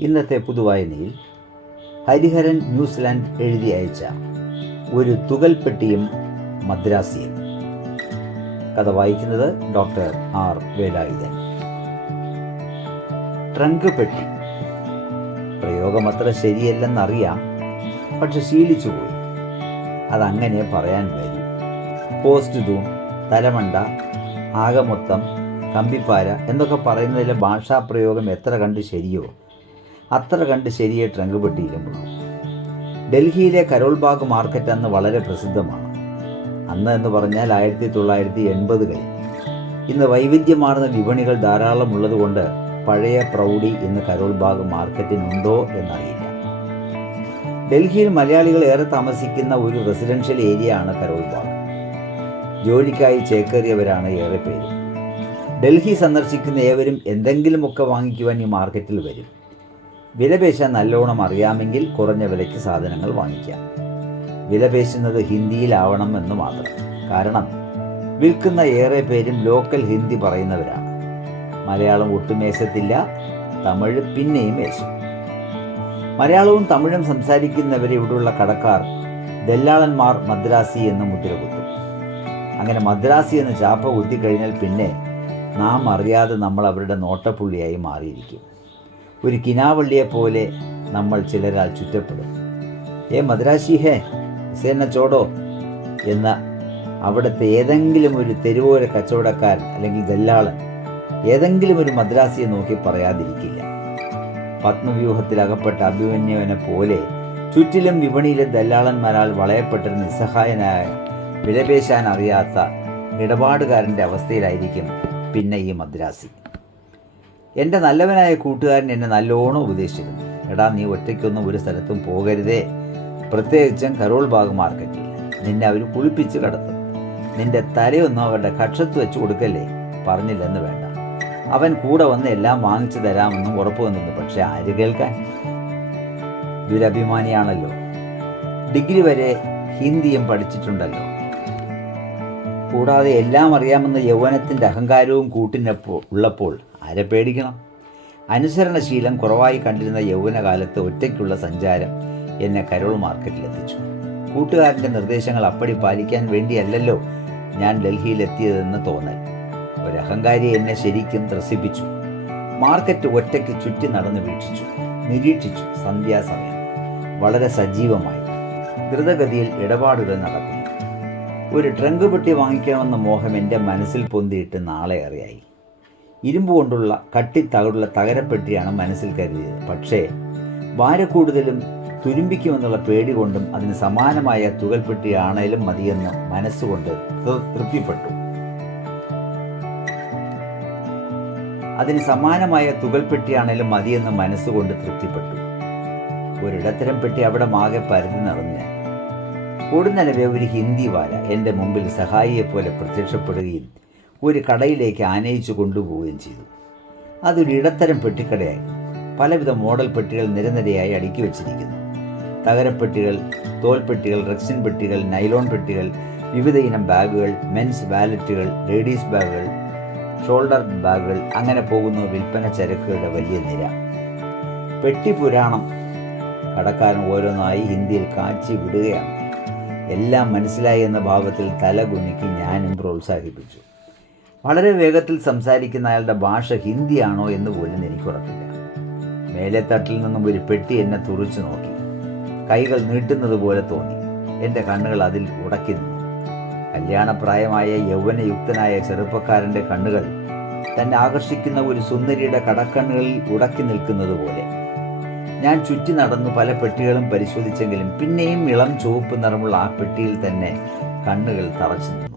ഇന്നത്തെ പുതുവായനയിൽ ഹരിഹരൻ ന്യൂസിലാൻഡ് എഴുതി അയച്ച ഒരു തുകൽപ്പെട്ടിയും മദ്രാസിയും കഥ വായിക്കുന്നത് ഡോക്ടർ ആർ വേലായുധൻ. ട്രങ്ക് പെട്ടി പ്രയോഗം അത്ര ശരിയല്ലെന്നറിയാം പക്ഷെ ശീലിച്ചുപോയി. അതങ്ങനെ പറയാൻ വരും. പോസ്റ്റ് തൂൺ തലമണ്ട ആകെ മൊത്തം കമ്പിപ്പാര എന്നൊക്കെ പറയുന്നതിലെ ഭാഷാപ്രയോഗം എത്ര കണ്ട് ശരിയോ? അത്ര കണ്ട് ശരിയെ ട്രങ്ക് ഡൽഹിയിലെ കരോൾബാഗ് മാർക്കറ്റ് അന്ന് വളരെ പ്രസിദ്ധമാണ്. അന്ന് എന്ന് പറഞ്ഞാൽ ആയിരത്തി തൊള്ളായിരത്തി എൺപതുകളിൽ ഇന്ന് വൈവിധ്യമാർന്ന വിപണികൾ ധാരാളം ഉള്ളതുകൊണ്ട് പഴയ പ്രൗഢി ഇന്ന് കരോൾബാഗ് മാർക്കറ്റിനുണ്ടോ എന്നറിയില്ല. ഡൽഹിയിൽ മലയാളികൾ ഏറെ താമസിക്കുന്ന ഒരു റെസിഡൻഷ്യൽ ഏരിയ ആണ് കരോൾബാഗ് ജോലിക്കായി ചേക്കേറിയവരാണ് ഏറെ പേര്. ഡൽഹി സന്ദർശിക്കുന്ന ഏവരും എന്തെങ്കിലുമൊക്കെ വാങ്ങിക്കുവാൻ ഈ മാർക്കറ്റിൽ വരും. വിലപേശ നല്ലോണം അറിയാമെങ്കിൽ കുറഞ്ഞ വിലയ്ക്ക് സാധനങ്ങൾ വാങ്ങിക്കാം. വിലപേശുന്നത് ഹിന്ദിയിലാവണം എന്ന് മാത്രം. കാരണം വിൽക്കുന്ന ഏറെ പേരും ലോക്കൽ ഹിന്ദി പറയുന്നവരാണ്. മലയാളം ഒട്ടും മേശത്തില്ല തമിഴ് പിന്നെയും മേശം മലയാളവും തമിഴും സംസാരിക്കുന്നവരെ ഇവിടെയുള്ള കടക്കാർ ദല്ലാളന്മാർ മദ്രാസി എന്ന് മുദ്ര കുത്തും അങ്ങനെ മദ്രാസി എന്ന് ചാപ്പ കുത്തിക്കഴിഞ്ഞാൽ പിന്നെ നാം അറിയാതെ നമ്മൾ അവരുടെ നോട്ടപ്പുള്ളിയായി മാറിയിരിക്കും. ഒരു കിനാവള്ളിയെ പോലെ നമ്മൾ ചിലരാൽ ചുറ്റപ്പെടും. ഏ മദ്രാശി ഹേ സേന ചോടോ എന്ന അവിടുത്തെ ഏതെങ്കിലും ഒരു തെരുവോര കച്ചവടക്കാരൻ അല്ലെങ്കിൽ ദല്ലാളൻ ഏതെങ്കിലും ഒരു മദ്രാസിയെ നോക്കി പറയാതിരിക്കില്ല. പത്മവ്യൂഹത്തിൽ അകപ്പെട്ട അഭിമന്യുവിനെ പോലെ ചുറ്റിലും വിപണിയിലെ ദല്ലാളന്മാരാൽ വളയപ്പെട്ട നിസ്സഹായനായ വിലപേശാൻ അറിയാത്ത ഇടപാടുകാരന്റെ അവസ്ഥയിലായിരിക്കും പിന്നെ ഈ മദ്രാസി. എന്റെ നല്ലവനായ കൂട്ടുകാരൻ എന്നെ നല്ലോണം ഉപദേശിച്ചിരുന്നു. എടാ നീ ഒറ്റയ്ക്കൊന്നും ഒരു സ്ഥലത്തും പോകരുതേ. പ്രത്യേകിച്ചും കരോൾ ബാഗ് മാർക്കറ്റിൽ. നിന്നെ അവർ കുളിപ്പിച്ച് കടത്തും. നിന്റെ തലയൊന്നും അവരുടെ കക്ഷത്ത് വെച്ച് കൊടുക്കല്ലേ? പറഞ്ഞില്ലെന്ന് വേണ്ട. അവൻ കൂടെ വന്ന് എല്ലാം വാങ്ങിച്ചു തരാമെന്നും ഉറപ്പ് വന്നിരുന്നു പക്ഷെ ആര് കേൾക്കാൻ? ദുരഭിമാനിയാണല്ലോ. ഡിഗ്രി വരെ ഹിന്ദിയും പഠിച്ചിട്ടുണ്ടല്ലോ. കൂടാതെ എല്ലാം അറിയാമെന്ന യൗവനത്തിന്റെ അഹങ്കാരവും കൂട്ടിനപ്പോൾ ഉള്ളപ്പോൾ ആരെ പേടിക്കണം? അനുസരണശീലം കുറവായി കണ്ടിരുന്ന യൗവനകാലത്ത് ഒറ്റയ്ക്കുള്ള സഞ്ചാരം എന്നെ കരോൾ മാർക്കറ്റിലെത്തിച്ചു കൂട്ടുകാരന്റെ നിർദ്ദേശങ്ങൾ അപ്പടി പാലിക്കാൻ വേണ്ടിയല്ലല്ലോ ഞാൻ ഡൽഹിയിലെത്തിയതെന്ന് തോന്നൽ. ഒരു അഹങ്കാരി എന്നെ ശരിക്കും ത്രസിപ്പിച്ചു. മാർക്കറ്റ് ഒറ്റയ്ക്ക് ചുറ്റി നടന്ന് വീക്ഷിച്ചു. നിരീക്ഷിച്ചു സന്ധ്യാസമയം. വളരെ സജീവമായി. ദ്രുതഗതിയിൽ ഇടപാടുകൾ നടക്കുന്നു. ഒരു ട്രങ്ക് പെട്ടി വാങ്ങിക്കണമെന്ന മോഹം എന്റെ മനസ്സിൽ പൊന്തിയിട്ട് നാളെ അറിയായി ഇരുമ്പ് കൊണ്ടുള്ള കട്ടി തകടുള്ള തകരപ്പെട്ടിയാണ് മനസ്സിൽ കരുതിയത്. പക്ഷേ ഭാരക്കൂടുതലും തുരുമ്പിക്കുമെന്നുള്ള പേടി കൊണ്ടും അതിന് സമാനമായ തുകൽപ്പെട്ടിയാണേലും മതിയെന്ന് മനസ്സുകൊണ്ട് തൃപ്തിപ്പെട്ടു. അതിന് സമാനമായ തുകൽപ്പെട്ടിയാണേലും മതിയെന്ന് മനസ്സുകൊണ്ട് തൃപ്തിപ്പെട്ടു. ഒരിടത്തരം പെട്ടി അവിടെ മാകെ പരതി നിറഞ്ഞ് ഉടനലവെ ഒരു ഹിന്ദി വാല എന്റെ മുമ്പിൽ സഹായിയെപ്പോലെ പ്രത്യക്ഷപ്പെടുകയും ഒരു കടയിലേക്ക് ആനയിച്ചു കൊണ്ടുപോവുകയും ചെയ്തു. അതൊരു ഇടത്തരം പെട്ടിക്കടയായിരുന്നു പലവിധ മോഡൽ പെട്ടികൾ നിരനിരയായി അടുക്കി വച്ചിരിക്കുന്നു. തകരപ്പെട്ടികൾ തോൽപ്പെട്ടികൾ റെക്സിൻ പെട്ടികൾ നൈലോൺ പെട്ടികൾ വിവിധ ഇനം ബാഗുകൾ മെൻസ് വാലറ്റുകൾ ലേഡീസ് ബാഗുകൾ ഷോൾഡർ ബാഗുകൾ അങ്ങനെ പോകുന്ന വിൽപ്പന ചരക്കുകളുടെ വലിയ നിര. പെട്ടി പുരാണം കടക്കാരൻ ഓരോന്നായി ഹിന്ദിയിൽ കാച്ചി വിടുകയാണ്. എല്ലാം മനസ്സിലായി എന്ന ഭാവത്തിൽ തല കുണിക്ക് ഞാനും പ്രോത്സാഹിപ്പിച്ചു. വളരെ വേഗത്തിൽ സംസാരിക്കുന്ന അയാളുടെ ഭാഷ ഹിന്ദിയാണോ എന്ന് പോലും എനിക്കുറപ്പില്ല മേലെ തട്ടിൽ നിന്നും ഒരു പെട്ടി എന്നെ തുറിച്ചു നോക്കി. കൈകൾ നീട്ടുന്നത് പോലെ തോന്നി. എന്റെ കണ്ണുകൾ അതിൽ ഉടക്കി നിന്നു. കല്യാണപ്രായമായ യൗവനയുക്തനായ ചെറുപ്പക്കാരന്റെ കണ്ണുകൾ തന്നെ ആകർഷിക്കുന്ന ഒരു സുന്ദരിയുടെ കടക്കണ്ണുകളിൽ ഉടക്കി നിൽക്കുന്നത് പോലെ. ഞാൻ ചുറ്റി നടന്നു പല പെട്ടികളും പരിശോധിച്ചെങ്കിലും പിന്നെയും ഇളം ചുവപ്പ് നിറമുള്ള ആ പെട്ടിയിൽ തന്നെ കണ്ണുകൾ തറച്ചു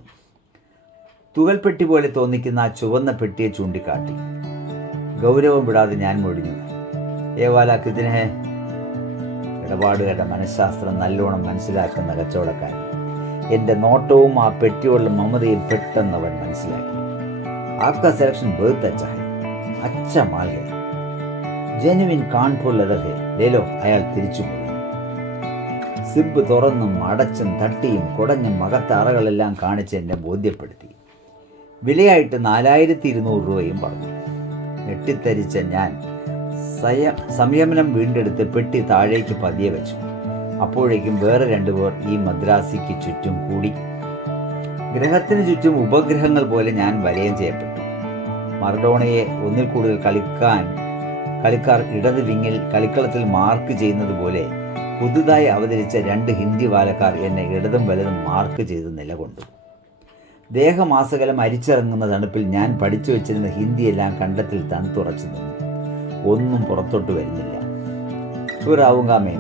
തുകൽപ്പെട്ടി പോലെ തോന്നിക്കുന്ന ആ ചുവന്ന പെട്ടിയെ ചൂണ്ടിക്കാട്ടി. ഗൗരവം വിടാതെ ഞാൻ മൊഴിഞ്ഞു. ഏവാല കൃതിനെ ഇടപാടുകാരുടെ മനഃശാസ്ത്രം നല്ലോണം മനസ്സിലാക്കുന്ന കച്ചവടക്കാരൻ. എന്റെ നോട്ടവും ആ പെട്ടിയോടുള്ള മമതയും പെട്ടെന്ന് അവൻ മനസ്സിലാക്കി. ആഫ്ക സെലക്ഷൻ ബേർത്ത് അച്ചായ. അച്ച അച്ഛ മാൽ ഹൈ ജെനുവിൻ കാൺപൂർ ലെതർ ഹേ ലേലോ അയാൾ തിരിച്ചു പോയി. സിബ് തുറന്നും അടച്ചും തട്ടിയും കുടഞ്ഞും മകത്ത അറകളെല്ലാം കാണിച്ച് എന്നെ ബോധ്യപ്പെടുത്തി. വിലയായിട്ട് നാലായിരത്തി ഇരുന്നൂറ് രൂപയും പറഞ്ഞു. ഞെട്ടിത്തരിച്ച ഞാൻ സയ സംയമനം വീണ്ടെടുത്ത് പെട്ടി താഴേക്ക് പതിയെ വെച്ചു. അപ്പോഴേക്കും വേറെ രണ്ടുപേർ ഈ മദ്രാസിക്ക് ചുറ്റും കൂടി. ഗ്രഹത്തിന് ചുറ്റും ഉപഗ്രഹങ്ങൾ പോലെ ഞാൻ വലയം ചെയ്യപ്പെട്ടു. മറഡോണയെ ഒന്നിൽ കൂടുതൽ കളിക്കാൻ കളിക്കാർ ഇടത് വിങ്ങിൽ കളിക്കളത്തിൽ മാർക്ക് ചെയ്യുന്നത് പോലെ പുതുതായി അവതരിച്ച രണ്ട് ഹിന്ദി വാലക്കാർ എന്നെ ഇടതും വലതും മാർക്ക് ചെയ്ത് നിലകൊണ്ടു. ദേഹമാസകലം അരിച്ചിറങ്ങുന്ന തണുപ്പിൽ ഞാൻ പഠിച്ചു വെച്ചിരുന്ന ഹിന്ദിയെല്ലാം കണ്ടത്തിൽ തണുത്തുറച്ചു നിന്നു. ഒന്നും പുറത്തോട്ട് വരുന്നില്ല. ഷുറാവുങ്കാമേ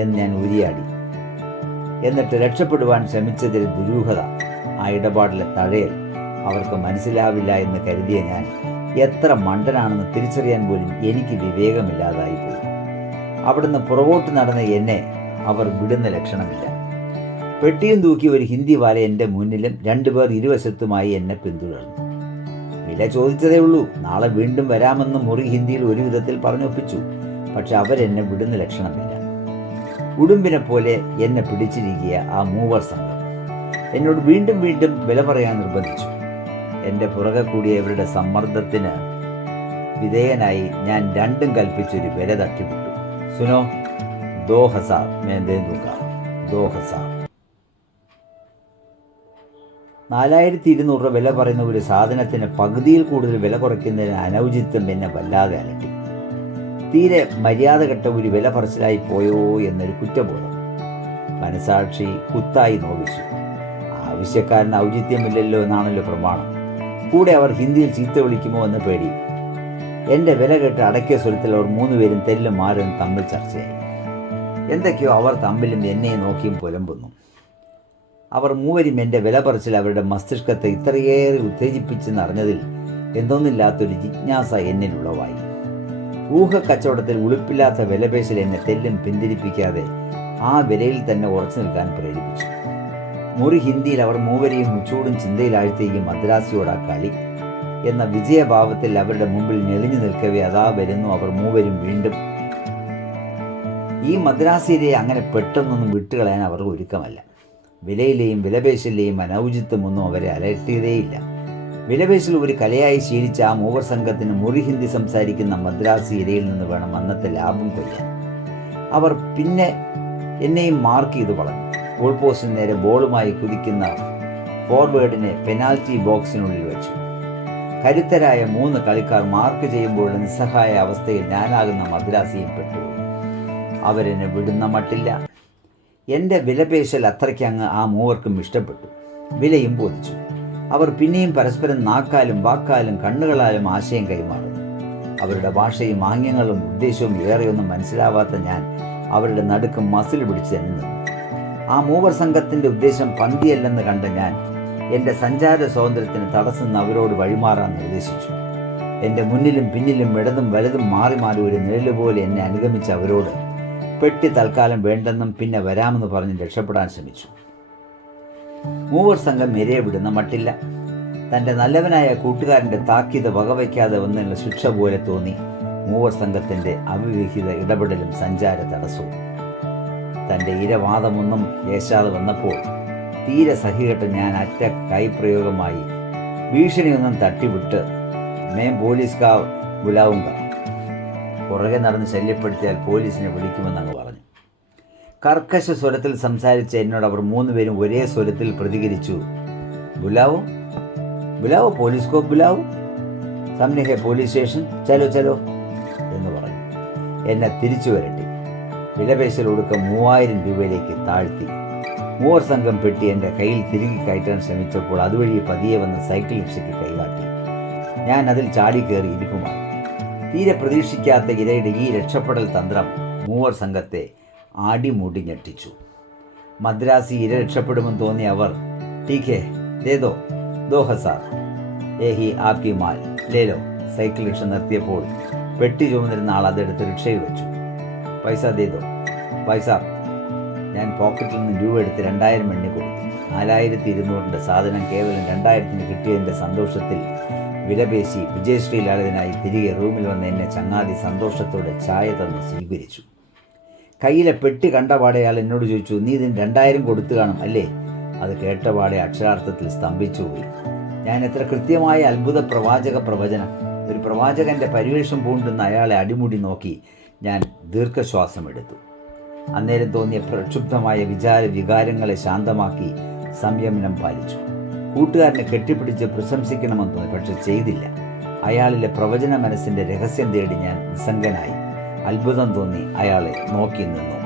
എന്ന് ഞാൻ ഉരിയാടി. എന്നിട്ട് രക്ഷപ്പെടുവാൻ ശ്രമിച്ചതിൽ ദുരൂഹത ആ ഇടപാടിലെ തഴയൽ അവർക്ക് മനസ്സിലാവില്ല എന്ന് കരുതിയ ഞാൻ എത്ര മണ്ടനാണെന്ന് തിരിച്ചറിയാൻ പോലും എനിക്ക് വിവേകമില്ലാതായി പോയി അവിടുന്ന് പുറകോട്ട് നടന്ന എന്നെ അവർ വിടുന്ന ലക്ഷണമില്ല. പെട്ടിയും തൂക്കി ഒരു ഹിന്ദി വാല എന്റെ മുന്നിലും രണ്ടുപേർ ഇരുവശത്തുമായി എന്നെ പിന്തുടർന്നു. വില ചോദിച്ചതേ ഉള്ളൂ. നാളെ വീണ്ടും വരാമെന്ന് മുറി ഹിന്ദിയിൽ ഒരു വിധത്തിൽ പറഞ്ഞൊപ്പിച്ചു. പക്ഷെ അവരെന്നെ വിടുന്ന ലക്ഷണമില്ല. ഉടുമ്പിനെ പോലെ എന്നെ പിടിച്ചിരിക്കുക ആ മൂവർ സംഘം. എന്നോട് വീണ്ടും വീണ്ടും വില പറയാൻ നിർബന്ധിച്ചു. എന്റെ പുറകെ കൂടിയവരുടെ സമ്മർദ്ദത്തിന് വിധേയനായി ഞാൻ രണ്ടും കൽപ്പിച്ചൊരു വില തട്ടിവിട്ടു. സുനോ ദോ ഹസാർ മേ ദേ ദൂങ്ക ദോ നാലായിരത്തി ഇരുന്നൂറ് രൂപ വില പറയുന്ന ഒരു സാധനത്തിന് പകുതിയിൽ കൂടുതൽ വില കുറയ്ക്കുന്നതിന് അനൗചിത്വം എന്നെ വല്ലാതെ അലട്ടി. തീരെ മര്യാദ കെട്ട ഒരു വില പറച്ചിലായി പോയോ എന്നൊരു കുറ്റബോധം. മനസാക്ഷി കുത്തായി നോവിച്ചു. ആവശ്യക്കാരന് ഔചിത്യമില്ലല്ലോ എന്നാണല്ലോ പ്രമാണം. കൂടെ അവർ ഹിന്ദിയിൽ ചീത്ത വിളിക്കുമോ എന്ന് പേടി. എന്റെ വില കേട്ട് അടക്കിയ സ്വരത്തിൽ അവർ മൂന്നുപേരും തെല്ലും മാറും തമ്മിൽ ചർച്ചയായി. എന്തൊക്കെയോ അവർ തമ്മിലും എന്നെ നോക്കിയും പുലമ്പുന്നു. അവർ മൂവരും എന്റെ വില പറിച്ചിൽ അവരുടെ മസ്തിഷ്കത്തെ ഇത്രയേറെ ഉത്തേജിപ്പിച്ചെന്നറിഞ്ഞതിൽ എന്തൊന്നില്ലാത്തൊരു ജിജ്ഞാസ എന്നിൽ ഊഹ കച്ചവടത്തിൽ ഉളുപ്പില്ലാത്ത വിലപേശൽ എന്നെ തെല്ലും പിന്തിരിപ്പിക്കാതെ ആ വിലയിൽ തന്നെ ഉറച്ചു നിൽക്കാൻ പ്രേരിപ്പിച്ചു. മുറി ഹിന്ദിയിൽ അവർ മൂവരെയും മുച്ചൂടും ചിന്തയിലാഴ്ത്തേക്കും ആ കളി എന്ന വിജയഭാവത്തിൽ അവരുടെ മുമ്പിൽ ഞെളിഞ്ഞു നിൽക്കവേ അതാ വരുന്നു അവർ മൂവരും വീണ്ടും. ഈ മദ്രാസിയിലെ അങ്ങനെ പെട്ടെന്നൊന്നും വിട്ടുകളയാൻ അവർക്ക് ഒരുക്കമല്ല. വിലയിലെയും വിലപേശലിലെയും അനൗചിത്വമൊന്നും അവരെ അലട്ടിയതേയില്ല. വിലപേശൽ ഒരു കലയായി ശീലിച്ച ആ മൂവർ സംഘത്തിന് മുറി ഹിന്ദി സംസാരിക്കുന്ന മദ്രാസി ഇരയിൽ നിന്ന് വേണം അന്നത്തെ ലാഭം കൊയ്യാൻ. അവർ പിന്നെ എന്നെയും മാർക്ക് ചെയ്ത് പറഞ്ഞു ഗോൾ പോസ്റ്റിന് നേരെ ബോളുമായി കുതിക്കുന്ന ഫോർവേഡിനെ പെനാൽറ്റി ബോക്സിനുള്ളിൽ വെച്ചു. കരുത്തരായ മൂന്ന് കളിക്കാർ മാർക്ക് ചെയ്യുമ്പോൾ നിസ്സഹായ അവസ്ഥയിൽ ഞാനാകുന്ന മദ്രാസിയും പെട്ടു അവരെന്നെ വിടുന്ന മട്ടില്ല. എന്റെ വിലപേശൽ അത്രയ്ക്ക് അങ്ങ് ആ മൂവർക്കും ഇഷ്ടപ്പെട്ടു. വിലയും ബോധിച്ചു. അവർ പിന്നെയും പരസ്പരം നാക്കാലും വാക്കാലും കണ്ണുകളാലും ആശയം കൈമാറുന്നു. അവരുടെ ഭാഷയും ആംഗ്യങ്ങളും ഉദ്ദേശവും ഏറെയൊന്നും മനസ്സിലാവാത്ത ഞാൻ അവരുടെ നടുക്ക് മസിൽ പിടിച്ച് നിന്നു. ആ മൂവർ സംഘത്തിന്റെ ഉദ്ദേശം പന്തിയല്ലെന്ന് കണ്ട ഞാൻ എന്റെ സഞ്ചാര സ്വാതന്ത്ര്യത്തിന് തടസ്സം അവരോട് വഴിമാറാൻ നിർദ്ദേശിച്ചു. എന്റെ മുന്നിലും പിന്നിലും ഇടതും വലതും മാറി മാറി ഒരു നിഴലുപോലെ എന്നെ അനുഗമിച്ച അവരോട് പെട്ടി തൽക്കാലം വേണ്ടെന്നും പിന്നെ വരാമെന്ന് പറഞ്ഞ് രക്ഷപ്പെടാൻ ശ്രമിച്ചു. മൂവർ സംഘം ഇരയെ വിടുന്ന മട്ടില്ല. തന്റെ നല്ലവനായ കൂട്ടുകാരന്റെ താക്കീത് വകവയ്ക്കാതെ വന്നുള്ള ശിക്ഷ പോലെ തോന്നി മൂവർ സംഘത്തിന്റെ അവിവിഹിത ഇടപെടലും സഞ്ചാര തടസ്സവും. തന്റെ ഇരവാദമൊന്നും ഏശാതെ വന്നപ്പോൾ തീരെ സഹികെട്ട് ഞാൻ അറ്റ കൈപ്രയോഗമായി ഭീഷണിയൊന്നും തട്ടിവിട്ട് മേ പോലീസ് കാവ് ഗുലാവുങ്ക പുറകെ നടന്ന് ശല്യപ്പെടുത്തിയാൽ പോലീസിനെ വിളിക്കുമെന്ന് അങ്ങ് പറഞ്ഞു കർക്കശ സ്വരത്തിൽ സംസാരിച്ച എന്നോട് അവർ മൂന്നുപേരും ഒരേ സ്വരത്തിൽ പ്രതികരിച്ചു. ബുലാവോ? ബുലാവോ പോലീസ് കോ? ബുലാവോ? സാമനെ ഹേ പോലീസ് സ്റ്റേഷൻ? ചലോ ചലോ? എന്ന് പറഞ്ഞു. എന്നെ തിരിച്ചു വരട്ടി. വിലപേശൽ ഒടുക്കം മൂവായിരം രൂപയിലേക്ക് താഴ്ത്തി. മൂവർ സംഘം പെട്ടി എന്റെ കയ്യിൽ തിരികെ കയറ്റാൻ ശ്രമിച്ചപ്പോൾ അതുവഴി പതിയെ വന്ന സൈക്കിൾ റിക്ഷയ്ക്ക് കൈകാട്ടി ഞാൻ അതിൽ ചാടി കയറി ഇരിപ്പുമായി. തീരെ പ്രതീക്ഷിക്കാത്ത ഇരയുടെ ഈ രക്ഷപ്പെടൽ തന്ത്രം മൂവർ സംഘത്തെ ആടിമൂടി ഞെട്ടിച്ചു. മദ്രാസി ഇര രക്ഷപ്പെടുമെന്ന് തോന്നിയ അവർ ടീക്കേ മാൽ ലേലോ സൈക്കിൾ റിക്ഷ നിർത്തിയപ്പോൾ പെട്ടി ചുമന്നിരുന്ന ആൾ അതെടുത്ത് റിക്ഷയിൽ വെച്ചു. പൈസ ദേദോ പൈസ. ഞാൻ പോക്കറ്റിൽ നിന്ന് രൂപ എടുത്ത് രണ്ടായിരം എണ്ണി കൊടുത്തു. നാലായിരത്തി ഇരുന്നൂറിന്റെ സാധനം കേവലം രണ്ടായിരത്തിന് കിട്ടിയതിന്റെ സന്തോഷത്തിൽ വിലപേശി വിജയശ്രീ ലാളിതനായി തിരികെ റൂമിൽ വന്ന് എന്നെ ചങ്ങാതി സന്തോഷത്തോടെ ചായ തന്ന് സ്വീകരിച്ചു. കയ്യിലെ പെട്ടി കണ്ടപാടെ അയാൾ എന്നോട് ചോദിച്ചു നീ ഇതിന് രണ്ടായിരം കൊടുത്തു കാണും അല്ലേ? അത് കേട്ടപാടെ അക്ഷരാർത്ഥത്തിൽ സ്തംഭിച്ചുപോയി ഞാൻ എത്ര കൃത്യമായ അത്ഭുത പ്രവാചക പ്രവചനം ഒരു പ്രവാചകന്റെ പരിവേഷം പൂണ്ടുന്ന അയാളെ അടിമുടി നോക്കി ഞാൻ ദീർഘശ്വാസം എടുത്തു. അന്നേരം തോന്നിയ പ്രക്ഷുബ്ധമായ വിചാര വികാരങ്ങളെ ശാന്തമാക്കി സംയമനം പാലിച്ചു. കൂട്ടുകാരനെ കെട്ടിപ്പിടിച്ച് പ്രശംസിക്കണമെന്ന് തോന്നി പക്ഷെ ചെയ്തില്ല. അയാളിലെ പ്രവചന മനസ്സിന്റെ രഹസ്യം തേടി ഞാൻ നിസ്സംഗനായി. അത്ഭുതം തോന്നി അയാളെ നോക്കി നിന്നു.